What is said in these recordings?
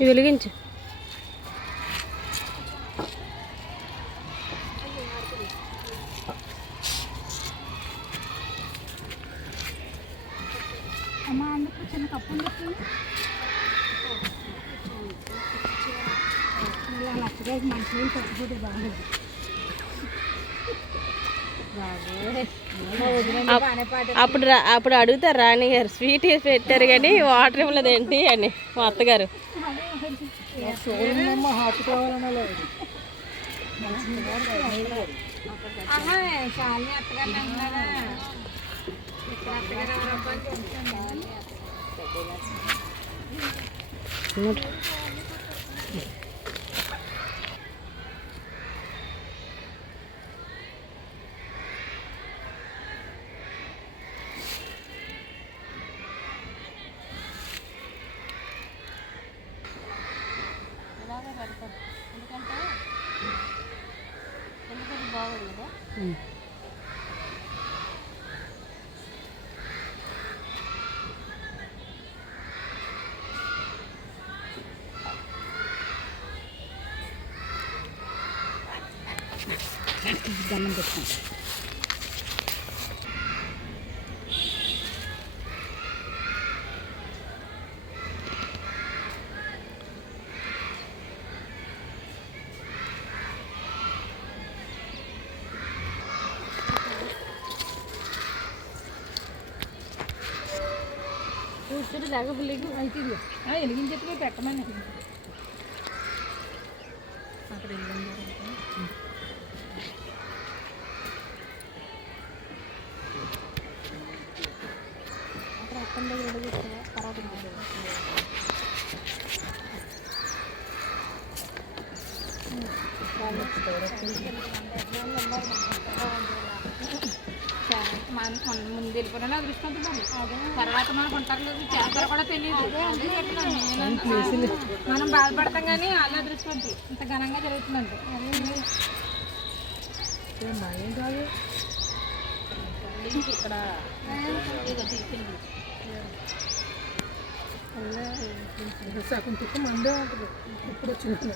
వెలిగించు. పట్టుకుంటే బాగుంది అప్పుడు అప్పుడు అడుగుతారు రాణి గారు స్వీట్ పెట్టారు కానీ వాటర్ ఇవ్వలేదు ఏంటి? అని మా అత్తగారు. హాట్ కావాలన్నా లేదు శాలిని అత్తగారు అంటున్నారా ఇక్కడ అత్తగారు ఎవరబ్బా అని చూస్తాను దండం పెట్టుకుంటాం కూర్చుని లేక బిల్లింగ్ అయితే వెలిగించేట్టుగా పెట్టమని అక్కడ వెలిగించారు అక్కడ అక్కడ దగ్గర ఎడగొచ్చావా తర్వాత మన మన ముందు వెళ్ళిపోయినా అదృష్టం తర్వాత మనకు ఉంటారు లేదు చేస్తారు కూడా తెలియదు. అదే చెప్తున్నాను. మనం బాధపడతాం కానీ వాళ్ళ అదృష్టం ఇంత ఘనంగా జరుగుతుందండి ఇక్కడ సగం తుక్క మందే ఉంటుంది. ఇప్పుడు వచ్చింది.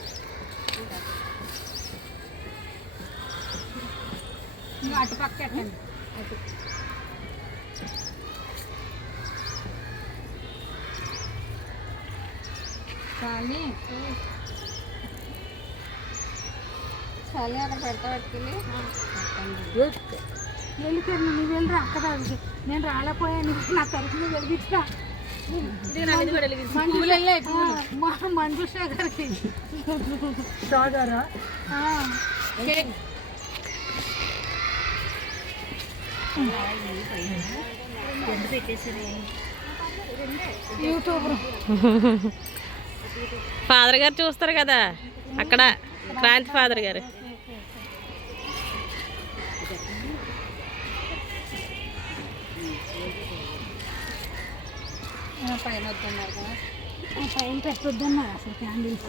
అటు పక్క ఎట్టండి అటు కానీ చలి అక్కడ పెడతా పట్టుకెళ్ళి. వెళ్ళిపోయాను నువ్వు వెళ్ళరా అక్కడ నేను రాలేకపోయాను నా తరఫున వెలిగించా మంజుషా గారికి. ఫాదర్ గారు చూస్తారు కదా అక్కడ క్రాంతి ఫాదర్ గారు. పైన వద్దన్నారు కదా. పైన పెట్టొద్దన్నారు అసలు క్యాండిల్స్.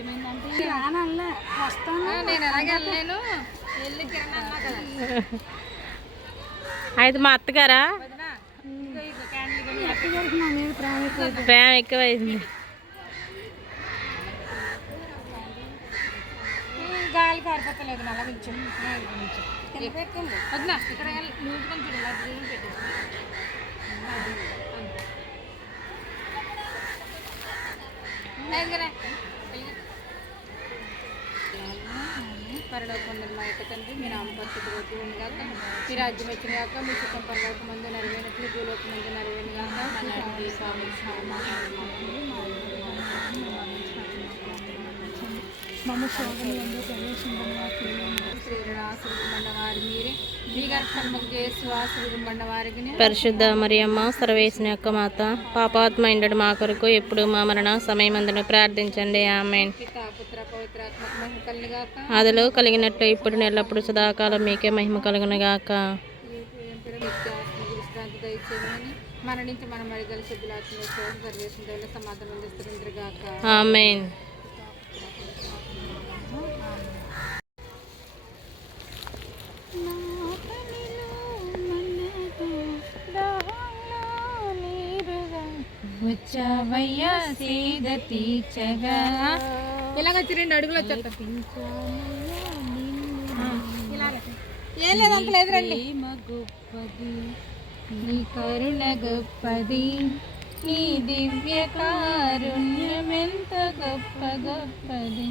ఏమైందంటే? రానల్లే వస్తాను. నేను అలాగే వెళ్ళలేను. వెళ్ళి కిరణ్ అన్నా కదా. అయితే మా అత్తగారా? ప్రేమ ఎక్కువ ప్రేమ ఎక్కువైంది. గాలి కారిపోతలేదు నల్ల కొంచెం. పెట్టండి వద్దా ఇక్కడ పెట్టేసి లేదు కదా మా యొక్క తండ్రి మీ నామ పరిస్థితి వచ్చి ఉండగాక మీ రాజ్యం వచ్చిన కాక మీ సుఖం పరలోక ముందు నెరవేరినట్లు భూలోక ముందు నెరవేరిన కాక మన స్వామి మమ్మ శోభని ఎందు శ్రీరాశ్రీమండ మీరే మీ గర్భముకు చేసి ఆశ్రీమండ పరిశుద్ధ మరియమ్మ సర్వేసిన యొక్క మాత పాపాత్మ ఇండడు మా కొరకు ఎప్పుడు మా మరణ సమయమందును ప్రార్థించండి. ఆమె పిత పుత్ర కలిగినట్టు అదిలో ఇప్పుడు ఎల్లప్పుడు సదాకాలం మీకే మహిమ కలుగునుగాక. మరణించి మన మరిగల శుద్ధులాత్మ సర్వేశ్వర దేవుల సమాధానం చేస్తుంది ఆమెన్. వచ్చావయ్యా సీద తీర్చగా. ఇలాగ వచ్చి రెండు అడుగులు వచ్చేస్తా ఏం లేదు అంత లేదు రండి గొప్పది నీ కరుణ గొప్పది నీ దివ్య కారుణ్యం ఎంత గొప్ప గొప్పది.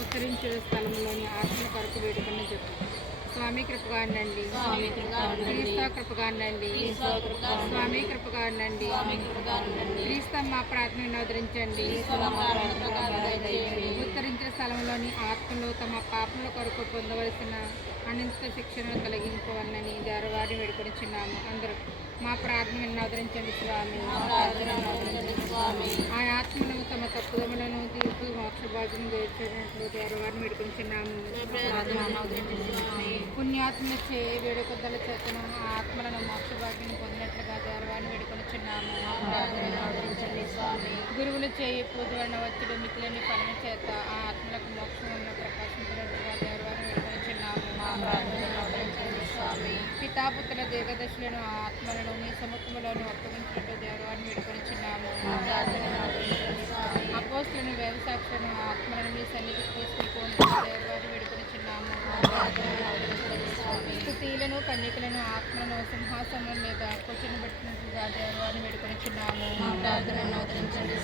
ఉత్తరించే స్థలంలోని ఆత్మ కొరకు వేడుకని చెప్పు స్వామి కృపగానండి. క్రీస్తా కృపగానండి. స్వామి కృపగానండి. క్రీస్త మా ప్రార్థనను ఆదరించండి. ఉత్తరించిన స్థలంలోని ఆత్మలో తమ పాపముల కొరకు పొందవలసిన అనంత శిక్షను తొలగించుకోవాలని దేవవారిని వేడుకొనిచున్నాము. అందరూ మా ప్రార్థనను ఆదరించండి స్వామి. ఆ ఆత్మను తమ తప్పుదములను తీర్పు మోక్షభాగ్యం భాగ్యం చేర్చేటట్లు దేవవారిని వేడుకొనిచున్నాము పుణ్యాత్మచే వేడుకొద్దల చేతను ఆ ఆత్మలను మోక్షభాగ్యం పొందినట్లుగా దేవవారిని వేడుకొనిచున్నాము గురువులు చేయి పూజ వలన వచ్చుడు మిత్రులని పనుల చేత ఆ ఆత్మలకు మోక్షం ఉన్న ప్రకాశించినట్లుగా దేవవారిని వేడుకొనిచున్నాము పితాపుత్రుల దీర్ఘదశలను దేవదశులను ఆత్మలను మీ సముఖములను అప్పగించినట్టు దేవవారిని వేడుకొనిచున్నాము. అపోస్తులను వ్యవసాక్షను ఆత్మలను మీ సన్నిధికి తీసుకుని కన్యకలను ఆత్మను సింహాసనం మీద కూర్చొని పెట్టినట్లుగా దేవవారిని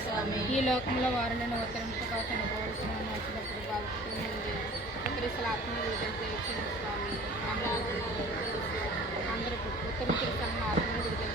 స్వామి. ఈ లోకంలో వారులను ఉత్తరింపగా తన పోల్చిన వచ్చినప్పుడు బాగుంది ఉత్తరిసల ఆత్మను విడుదల స్వామి. అందరూ ఉత్తరించిన తన ఆత్మను విడుదల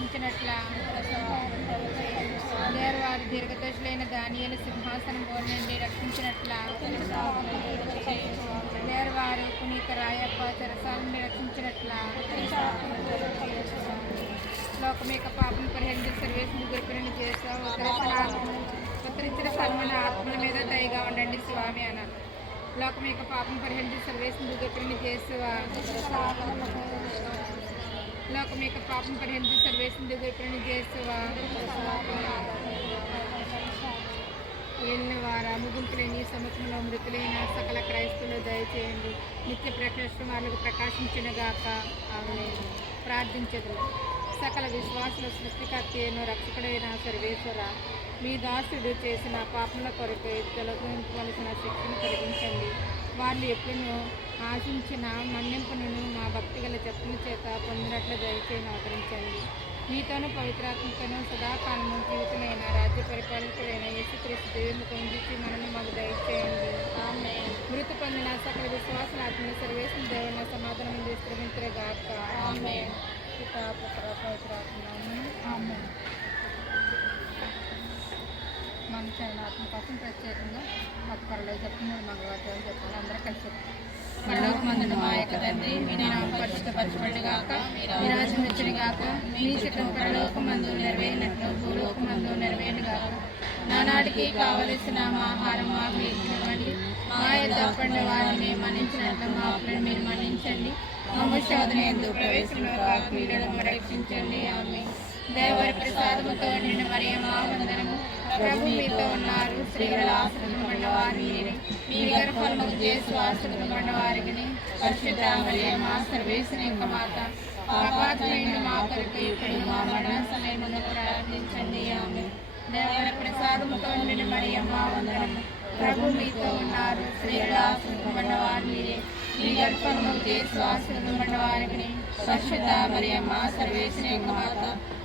దేశత్వం నుండి వారి దీర్ఘదశులైన దానియలు సింహాసనం బోర్ నుండి రక్షించినట్ల దేని వారు పునీత రాయప్ప చెరసాల నుండి రక్షించినట్ల లోకం యొక్క పాపం పరిహరించిన సర్వేశ్వరుని గురిపిని చేస్తాం ఉత్తరించిన స్థలమైన ఆత్మల మీద దయగా ఉండండి స్వామి అన లోకం యొక్క పాపం పరిహరించిన సర్వేశ్వరుని గురిపిని చేస్తావా లోకం యొక్క పాపం పరిహరించిన సర్వేశ్వరుని గురిపిని చేస్తావా? ఏళ్ళ వారా ముగింపులేని సంవత్సరంలో మృతులైన సకల క్రైస్తవులు దయచేయండి. నిత్య ప్రకాశం వాళ్ళకు ప్రకాశించినగాక. ఆమె ప్రార్థించదు. సకల విశ్వాసుల సృష్టికర్తను రక్షకుడైన సర్వేశ్వర మీ దాసుడు చేసిన పాపముల కొరకు తొలగించవలసిన శక్తిని కలిగించండి. వాళ్ళు ఎప్పుడూ ఆశించిన మన్నింపును మా భక్తిగల జప్పుల చేత పొందినట్లు దయచేసి అవతరించండి మీతోనూ పవిత్రాత్మతను సదాకాలము జీవితమైన రాజ్య పరిపాలకుడైన యేసుక్రీస్తు దేవుని పొందించి మనల్ని మాకు దయచేయండి. ఆమె మృతి పొందిన సకల విశ్వాసుల ఆత్మ సర్వేశ్వర దేవుని సమాధానం విశ్రమించగాక ఆమె పితా పుత్ర పవిత్రాత్మ ఆమె మన చరణాత్మ కోసం ప్రత్యేకంగా మాకు పరలో చెప్తున్నారు మంగళవారం చెప్పాలి అందరూ కలిసి చెప్తారు పరలోక మందున మా యొక్క తండ్రి మీ నామం పరిశుద్ధపరచబడి గాక మీ రాజ్యం వచ్చును గాక మీ చిత్రం పరలోక మందు నెరవేరినట్లు భూలోక మందు నెరవేరిన గాక నానాటికి కావలసిన మా ఆహారం మాకు ఇచ్చినవ్వండి మా యొక్క పండు వారిని మన్నించినట్లు మా అప్పులను మీరు మన్నించండి. మమ్మ శోధన ఎందుకు ప్రవేశంలో రక్షించండి. ఆమె దేవరి ప్రసాదముతో నిన్న మరియ మా వందనము ప్రభు మీతో ఉన్నారు. స్త్రీల ఆశ్రమం వారిని మీ గర్భము చేసు ఆశ్రమం వారికి పరిశుద్ధ మరియ మా సర్వేశ్వరి యొక్క మాత పాపాత్మైన మా కొరకు ఇప్పుడు మా మరణ సమయమును ప్రార్థించండి. ఆమె దేవరి ప్రసాదముతో నిన్న మరియ మా వందనము ప్రభు మీతో ఉన్నారు. స్త్రీల ఆశ్రమం వారిని మీ గర్భము చేసు ఆశ్రమం వారికి పరిశుద్ధ మరియ మా సర్వేశ్వరి యొక్క మాత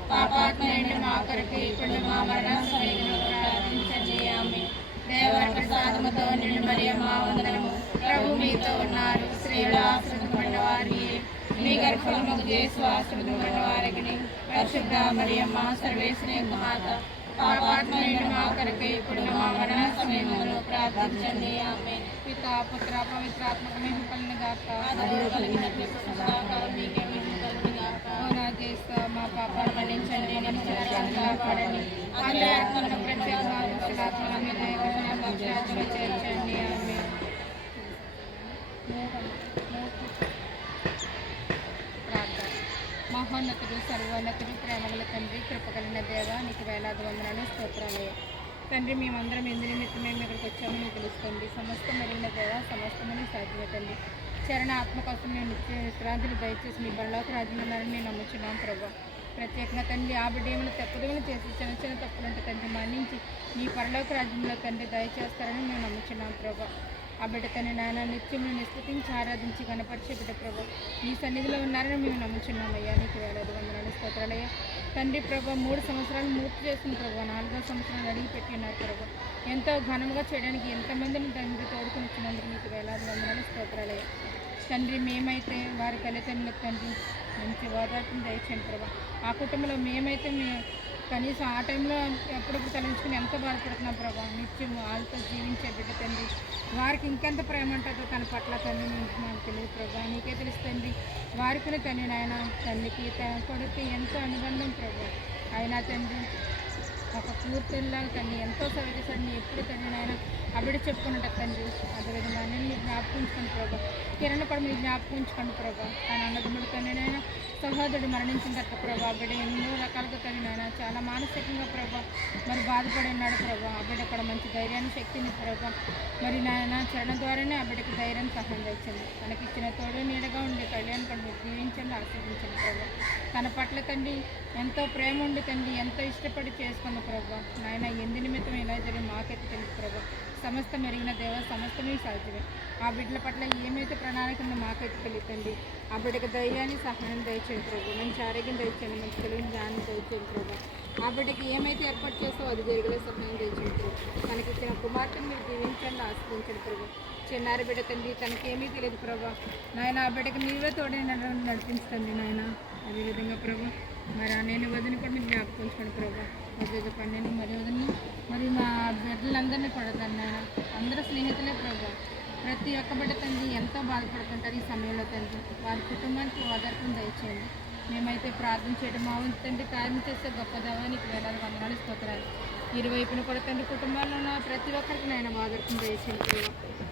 పాపాత్మైన మా కొరకు ఇప్పుడు మా మరణ సమయంలో ప్రార్థించండి ఆమె దేవర ప్రసాదముతో నిండు మరి మా వందనము ప్రభు మీతో ఉన్నారు స్త్రీల ఆశ్రమపడిన వారిని మీ గర్భము చేసు ఆశ్రమపడిన వారికి పరిశుద్ధ మరి మా సర్వేశ్వరి యొక్క మాత పాపాత్మైన మా కొరకు ఇప్పుడు మా మరణ సమయంలో ప్రార్థించండి ఆమె పిత పుత్ర పవిత్రాత్మక మేము కలిగిన గాక కలిగినట్లు మీకే మేము కలిగిన మా పాపాలు మన్నించండి ఆత్మలను ప్రత్యేక చేర్చండి. ఆమె మహోన్నతుడు సర్వోన్నతుడు ప్రేమగల తండ్రి కృపగలిగిన దేవ నీకు వేలాది వందనాలు స్తోత్రాలయ తండ్రి మేమందరం ఎందు నిమిత్తం మేము ఇక్కడికి వచ్చామో మీకు తెలుస్తుంది సమస్తం మెరిగిన దేవ సమస్తమని సాధ్యమే చరణ ఆత్మ కోసం నేను నిత్య విశ్రాంతిని దయచేసి మీ బళ్ళకు రాజున్నారని నేను నమ్ముచున్నాను ప్రభా. ప్రత్యేకంగా తండ్రి ఆ బిడ్డేములు తప్పుదములు చేసి చిన్న చిన్న తప్పులంటే తండ్రి మన్నించి మీ పరలోక రాజ్యంలో తండ్రి దయచేస్తారని మేము నమ్ముచున్నాం ప్రభా. ఆ బిడ్డ తండ్రి నాన్న నిత్యం నిస్పృతించి ఆరాధించి కనపరిచే బిడ్డ ప్రభా. నీ సన్నిధిలో ఉన్నారని మేము నమ్ముచున్నామయ్యా నీకు వేలాది వందనాలు స్తోత్రాలయ్యా తండ్రి ప్రభా మూడు సంవత్సరాలు మూర్తి చేసిన ప్రభావ నాలుగో సంవత్సరాలు అడిగి పెట్టినారు ప్రభు. ఎంతో ఘనంగా చేయడానికి ఎంతమందిని తండ్రి తోడుకుని వచ్చినందుకు మీకు వేలాది వందనాలు స్తోత్రాలయ్యా తండ్రి మేమైతే వారి తల్లిదండ్రులకు తండ్రి మంచి ఓదార్పును దయచేయండి ప్రభా. ఆ కుటుంబంలో మేమైతే మీ కనీసం ఆ టైంలో ఎప్పుడప్పుడు తలంచుకుని ఎంతో బాధపడుతున్నాం ప్రభా నిత్యం వాళ్ళతో జీవించే బిడ్డ తండ్రి. వారికి ఇంకెంత ప్రేమ ఉంటుందో తన పట్ల తండ్రి నీకు మాకు తెలియదు ప్రభా నీకే తెలుస్తుంది వారికి తండ్రి నాయన తల్లికి తన కొడుకు ఎంతో అనుబంధం ప్రభా. అయినా తండ్రి ఒక పూర్తిలాగా తండ్రి ఎంతో సేవ ఎప్పుడు తండ్రి నాయన అవిడ చెప్పుకున్నట్టు తండ్రి అదేవిధంగా నేను మీకు జ్ఞాపకించుకోండి ప్రభా. కిరణ్ కూడా మీరు జ్ఞాపకించుకోండి ప్రభా. తన అన్నదమ్ముడు తనైనా నాయన సహోదరుడు మరణించిన తర్వాత ప్రభా బిడ్డ ఎన్నో రకాలుగా తగినైనా నాయన చాలా మానసికంగా ప్రభా మరి బాధపడి ఉన్నాడు ప్రభా. ఆ బిడ్డ కూడా మంచి ధైర్యాన్ని శక్తిని ప్రభా మరి నాయన చరణ ద్వారానే ఆ బిడ్డకి ధైర్యం సహాయం తెచ్చింది తనకి ఇచ్చిన తోడు నీడగా ఉండే కళ్యాణ్ కూడా మీరు దీవించండి ఆశీర్వించండి ప్రభా. తన పట్ల తండ్రి ఎంతో ప్రేమ ఉండి తండ్రి ఎంతో ఇష్టపడి చేసుకున్న ప్రభా నాయన ఎందు నిమిత్తం ఇలా జరిగి మాకైతే తెలుసు ప్రభా. సమస్త మెరిగిన దేవ సమస్తమే సాధ్యమే. ఆ బిడ్డల పట్ల ఏమైతే ప్రణాళిక ఉందో మాకైతే తెలియకండి. ఆ బిడ్డకు ధైర్యాన్ని సహాయం దయచేయండి ప్రభు. మంచి ఆరోగ్యం దయచేయండి మంచి తెలియని జ్ఞానం దయచేయండి ప్రభు. ఆ బిడ్డకి ఏమైతే ఏర్పాటు చేస్తావో అది జరిగేలా సహాయం దయచేయండి ప్రభు. తనకి ఇచ్చిన కుమార్తెను మీరు దీవించండి ఆశ్రయించండి ప్రభు. చిన్నారి బిడ్డ తండ్రి తనకి ఏమీ తెలియదు ప్రభా. నాయన ఆ బిడ్డకి మీరే తోడే నడిపించండి నాయన. అదేవిధంగా ప్రభు మరి ఆ నేను వదిన కూడా మీరు జ్ఞాపకించుకోండి ప్రభా. వదిన మరి వదిన మరి మా బిడ్డలందరినీ కూడా అందరూ స్నేహితులే ప్రభా. ప్రతి ఒక్క బిడ్డ తండ్రి ఎంతో బాధపడుతుంటారు ఈ సమయంలో తండ్రి. వారి కుటుంబానికి ఓదార్పును దయచేయండి. మేమైతే ప్రార్థన చేయడం మా వంతు తండ్రి కార్యం చేస్తే గొప్ప దవానికి వేలాది వందనాలు స్తోత్రాలు. ఇరువైపున కూడా తండ్రి కుటుంబాల్లో ఉన్న ప్రతి ఒక్కరికి నాయన ఓదార్పును దయచేయండి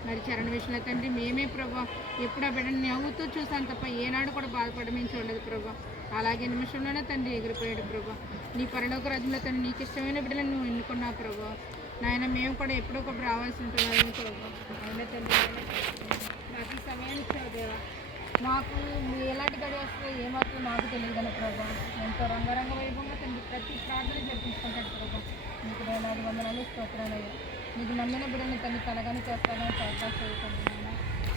మరి చరణ విషయంలో తండ్రి మేమే ప్రభా ఎప్పుడు ఆ బిడ్డని నవ్వుతూ చూసాను తప్ప ఏనాడు కూడా బాధపడడం మేము చూడలేదు ప్రభా. అలాగే నిమిషంలోనే తండ్రి ఎగిరిపోయాడు ప్రభా. నీ పరలోక రాజ్యంలో తను నీకు ఇష్టమైన బిడ్డలను నువ్వు ఎన్నుకున్నావు ప్రభా. నాయన మేము కూడా ఎప్పుడో రావాల్సి ఉంటున్నారని ప్రభా. అవునా తండ్రి? నాకు ఈ సమయాన్ని ఇచ్చావు దేవా. మాకు మీ ఎలాంటి గడి వస్తుందో ఏమాత్రం నాకు తెలియదు కానీ ప్రభా. ఎంతో రంగరంగ వైభవంగా తండ్రి ప్రతి ప్రార్థన జరిపించుకుంటాడు ప్రభా. మీకు వేలాది వందనాలు స్తోత్రాలయ్యా మీకు నమ్మిన బిడ్డని తల్లి తలగాని చేస్తానని అవకాశం అవుతుంది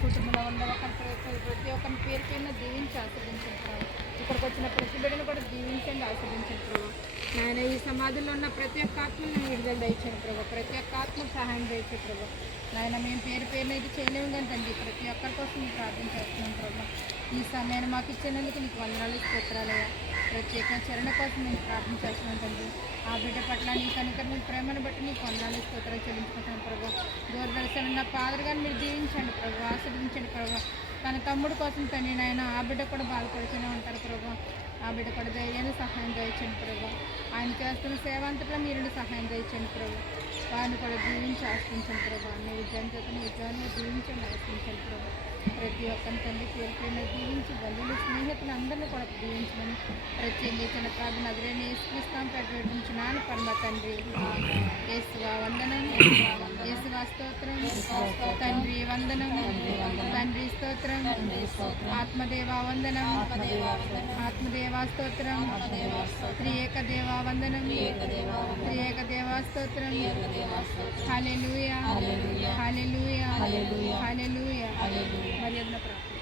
కుటుంబంలో ఉన్న ఒకరి ప్రతి ఒక్కరి ఒక్కరిని పేరు పేరున దీవించి ప్రభు వచ్చిన ప్రతి బిడ్డను కూడా దీవించండి ఆస్వాదించండి ప్రభు. నాయన ఈ సమాధుల్లో ఉన్న ప్రతి ఒక్క ఆత్మను విడుదల దయచేయండి ప్రభు. ప్రతి ఒక్క ఆత్మకు సహాయం దయచే ప్రభు. నాయన మేము పేరు పేరున ఇది చేయలేము కానీ తండ్రి ప్రతి ఒక్కరి కోసం మేము ప్రార్థన చేస్తున్నాం ప్రభు. ఈ సమయాన్ని మాకు ఇచ్చినందుకు నీకు వందనాలు స్తోత్రాలయ్యా ప్రత్యేక చరణ కోసం నేను ప్రార్థన చేస్తున్నాం తండ్రి. ఆ బిడ్డ పట్ల నీ కనుకరణ ప్రేమను బట్టి నీకు వందనాలు స్తోత్రాలు చెల్లించుకుంటాను ప్రభు. దూరదర్శనం నా పాదర్ మీరు దీవించండి ప్రభు ఆస్వాదించండి ప్రభు. తన తమ్ముడు కోసం తండ్రి నాయన ఆ బిడ్డ కూడా బాధపడుతూనే ఉంటారు ప్రభు. ఆ బిడ్డ కూడా ధైర్యాన్ని సహాయం చేయించండి ప్రభు. ఆయన చేస్తున్న సేవ అంతటా మీరు సహాయం చేయించండి ప్రభు. వారిని కూడా జీవించి ఆశించండి ప్రభు. మీ విద్యాన్ని చేత విద్యాన్ని జీవించండి ఆశించండి ప్రభు. ప్రతి ఒక్కరి తండ్రి పేరుపైన దీవించి బంధువులు స్నేహితులందరినీ కూడా దీవించమని ప్రత్యేకంగా చిన్న నదులైన ఏసుక్రీస్తాం యేసుక్రీస్తాం ప్రకటించినాను పరమ తండ్రి యేసువా వందనం ఏసువా స్తోత్రం. తండ్రి వందనం తండ్రి స్తోత్రం. ఆత్మదేవా వందనం ఆత్మదేవా స్తోత్రం. త్రియేక దేవా వందనం త్రియేక దేవా స్తోత్రం హల్లెలూయా హల్లెలూయా హల్లెలూయా మరి అన్న ప్రార్థన